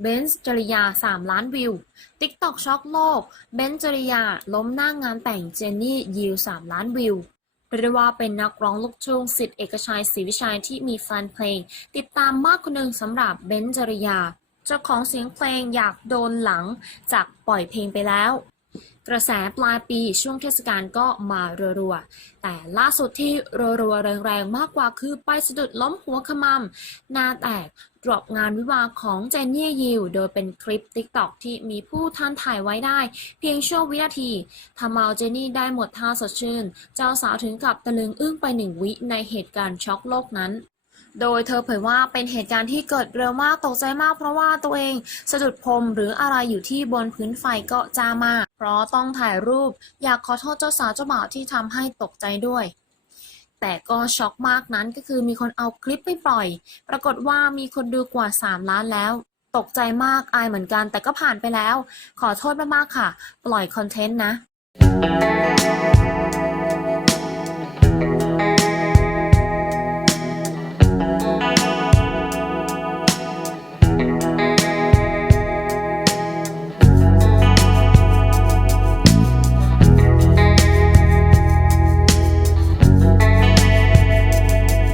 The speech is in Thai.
เบนซ์จริยา 3 ล้านวิว TikTok ช็อกโลก เบนซ์จริยา ล้มหน้างงานแต่งเจนนี่ยิว 3 ล้านวิวเรียกได้ว่าเป็นนักร้องลูกทุ่งสิทธิเอกชัยศรีวิชัยที่มีแฟนเพลง ติดตามมากคนหนึ่งสำหรับเบนซ์จริยา เจ้าของเสียงเพลงอยากโดนหลังจากปล่อยเพลงไปแล้ว กระแสปลายปีช่วงเทศกาลก็มารัวๆ แต่ล่าสุดที่รัวๆ แรงๆ มากกว่าคือไปสะดุดล้มหัวขมำหน้าแตกดรอปงานวิวาของเจนนี่ยิวโดยเป็นคลิป TikTok ที่มีผู้ท่านถ่ายไว้ได้ เพียงชั่ววินาทีทำเอาเจนนี่ได้หมดท่าสดชื่น เจ้าสาวถึงกับตะลึงอึ้งไปหนึ่งวิในเหตุการณ์ช็อกโลกนั้น โดยเธอเผยว่าเป็นเหตุการณ์ที่เกิดเร็วมากตกใจมาก เพราะว่าตัวเองสะดุดพรมหรืออะไรอยู่ที่บนพื้นไฟก็จ้ามาก เพราะต้องถ่ายรูปอยากขอโทษเจ้าสาวเจ้าบ่าวที่ทำให้ตกใจด้วย แต่ก็ช็อกมากนั้นก็คือมีคนเอาคลิปไปปล่อย ปรากฏว่ามีคนดูกว่า 3 ล้านแล้ว ตกใจมากอายเหมือนกัน แต่ก็ผ่านไปแล้ว ขอโทษมากๆค่ะ ปล่อยคอนเทนต์นะ